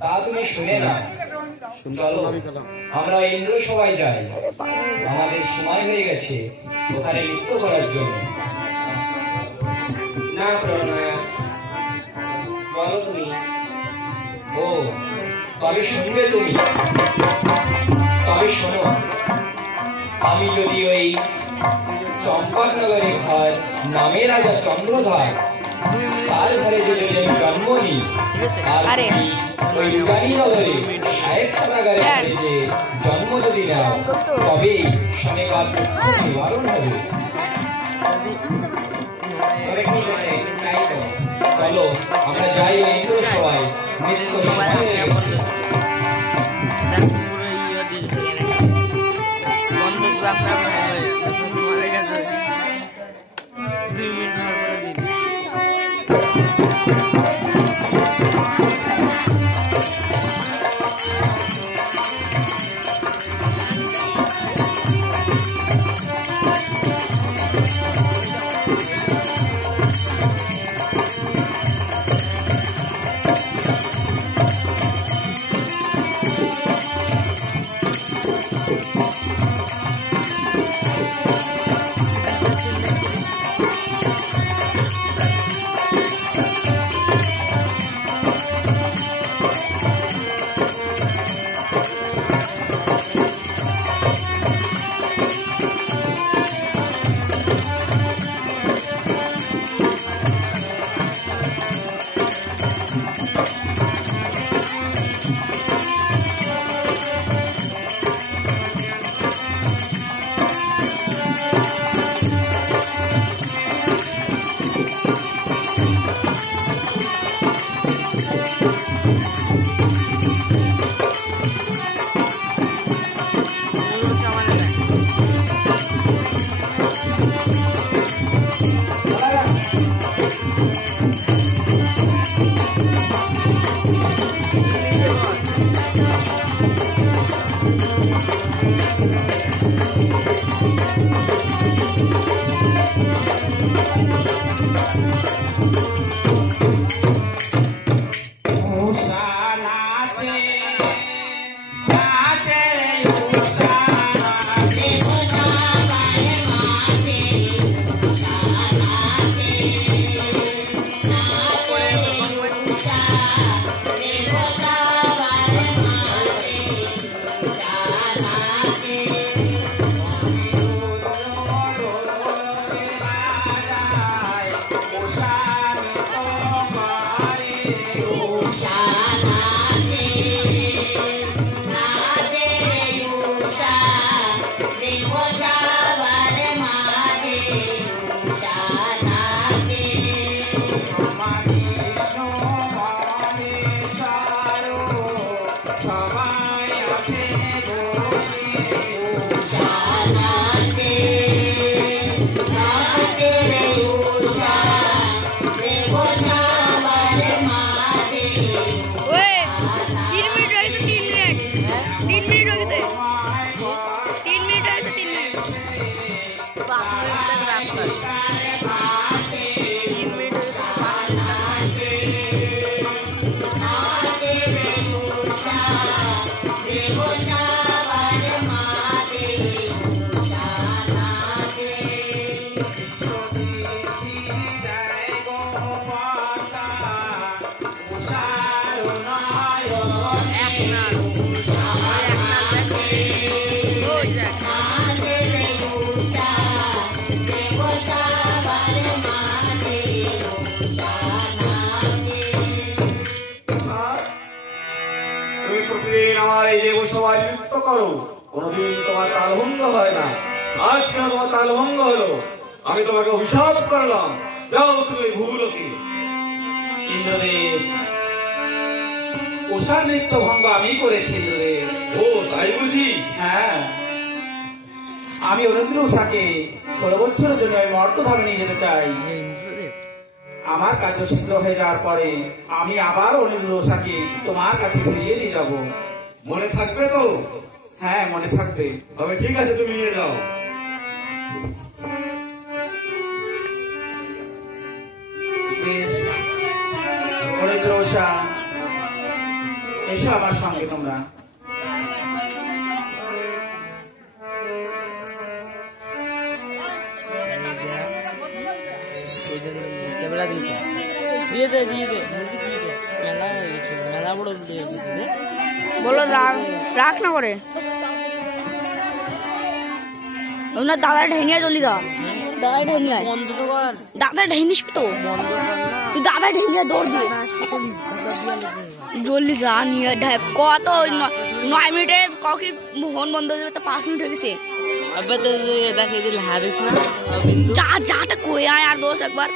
তা তুমি শুনে না। চলো আমরা ইন্দ্র সবাই যাই, আমাদের সময় হয়ে গেছে ওখানে নৃত্য করার জন্য। না প্রণয়, বলো তুমি। ও তবে শুনবে তুমি? তবে শোনো, আমি যদি ওই চম্পকনগরে ঘর নামে রাজা চন্দ্রধর, তার ঘরে যদি আমি জন্ম নিই, আর তুমি ওই রুজানীনগরে সাহেব সাদাগারে যে জন্ম যদি নাও, তবেই স্বামীকার দুঃখ নিবারণ হবে। চলো আমরা যাই ওই ইন্দ্র সবাই নৃত্য সময় হয়ে গেছে। কোনদিন তোমার তালভঙ্গ হয় না, আজ কেন তোমার তালভঙ্গ হলো? আমি তোমাকে অভিশাপ করলাম, যাও তুমি ভূলোকে। ইন্দ্রদেব, উষার নৃত্য ভঙ্গ আমি করেছি ইন্দ্রদেব। ও তাই বুঝি? হ্যাঁ, আমি অনিন্দ্র উষাকে 16 বছরের জন্য আমি মর্তধামে নিয়ে যেতে চাই। আমার কাজ সিদ্ধ হয়ে যাওয়ার পরে আমি আবার অনিন্দ্র উষাকে তোমার কাছে ফিরিয়ে নিয়ে যাব। মনে থাকবে তো? হ্যাঁ, মনে থাকবে। তবে ঠিক আছে, তুমি নিয়ে যাও। বেশ, অনিন্দ্র উষা এসো আমার সঙ্গে তোমরা। ক্যামেরা দিয়ে দে মেলা হয়ে গেছে, মেলা বড় দিয়ে দিয়েছে। বলো রাখ না করে ওনার দাদা ঢেঙিয়া জলদি দা, দাদা ঢেঙিয়া বন্ধ তো কর, দাদা ঢেঙিস তো, বন্ধ কর না। তুই দাদা ঢেঙিয়া দৌড় দিয়ে জলদি যা নিয়ে কত 9 মিনিটে কাউকে ফোন বন্ধ হয়ে যাবে, তো 5 মিনিট হয়ে গেছে। अबे तो ये देखिए दिल हारिस ना बिंदु যা যা তা কই আয় আর দোষ একবার।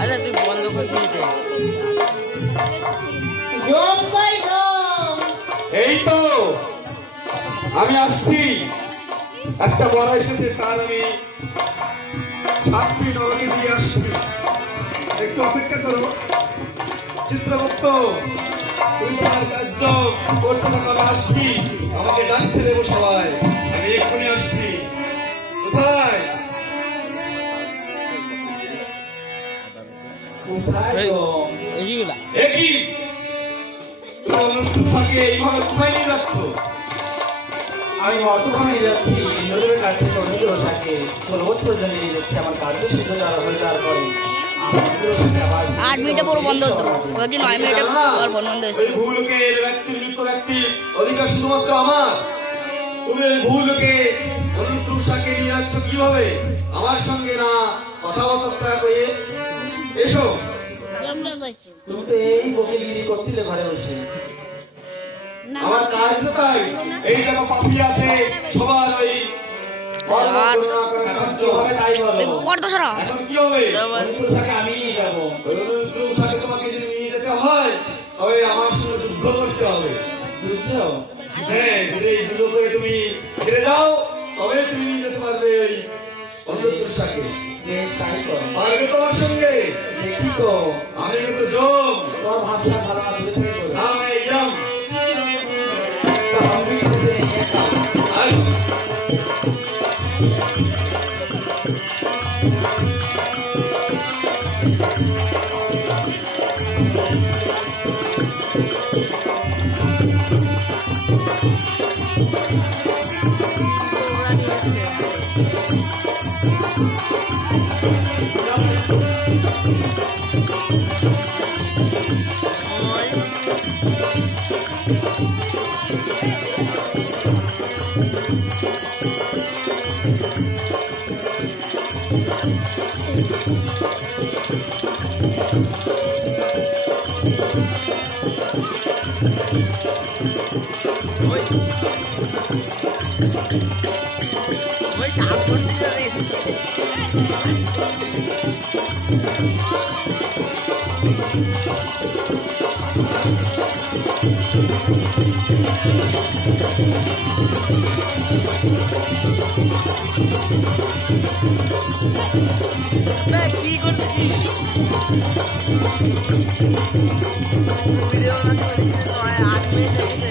अरे तू बंद कर दिए थे। এই তো আমি আসছি, একটা বড় এসেছে, তার আমি শাস্তি নরকে দিয়ে আসছি, একটু অপেক্ষা করো। চিত্রগুপ্ত, তুমি তোমার কার্য করতে থাকো, আমি আসছি, আমাকে ডাকতে দেবো সবাই, আমি এক্ষুনি আসছি। কোথায়? কোথায় গো? এইগুলা একই তুমি অনন্তকে এইভাবে কোথায় নিয়ে যাচ্ছ? আমি মর্তধামে নিয়ে যাচ্ছি ইন্দ্রদেবের কাছ থেকে অনিরুদ্ধাকে 16 বছর জন্য নিয়ে যাচ্ছি। আমার কার্য সিদ্ধ হয়ে যাওয়ার পরে আমি অনিরুদ্ধাকে আবার 8 মিনিটে পুরো বন্ধ হতো, ওই দিন 9 মিনিটে আবার বন্ধ হয়েছে। এই ভূলোকের ব্যক্তির মৃত ব্যক্তির অধিকার শুধুমাত্র আমার। তুমি এই ভূলোকে অনিরুদ্ধাকে নিয়ে যাচ্ছ কিভাবে? আমার সঙ্গে না কথাবার্তা কয়ে এসো। তুমি তো এই বকিগিরি করছিলে ঘরে বসে। আমার কাজ তো তাই, এই দেখো পাপি আছে সবার ওই বর্ণনা করার কার্য। কিভাবে তাই বলো? কত সরা এখন কি হবে? অনিরুদ্ধাকে আমি নিয়ে যাবো। অনিরুদ্ধাকে তোমাকে যদি নিয়ে যেতে হয় তবে আমার সঙ্গে যুদ্ধ করতে হবে। যুদ্ধ? হ্যাঁ, যদি এই যুদ্ধ করে তুমি ফিরে যাও তবে তুমি নিয়ে যেতে পারবে এই অনিরুদ্ধাকে। বেশ তাই করো। পারবে তোমার সঙ্গে? দেখি তো, আমি কিন্তু যোগ তোমার ভাবছা ভালো না, দূরে থেকে করো। আমি ইয়ম। তা আমি কিছু নিয়ে যাও। আই ওই সাপ করতে যাবে কি করছিস ভিডিও না করে 8 মিনিট হয়ে গেছে।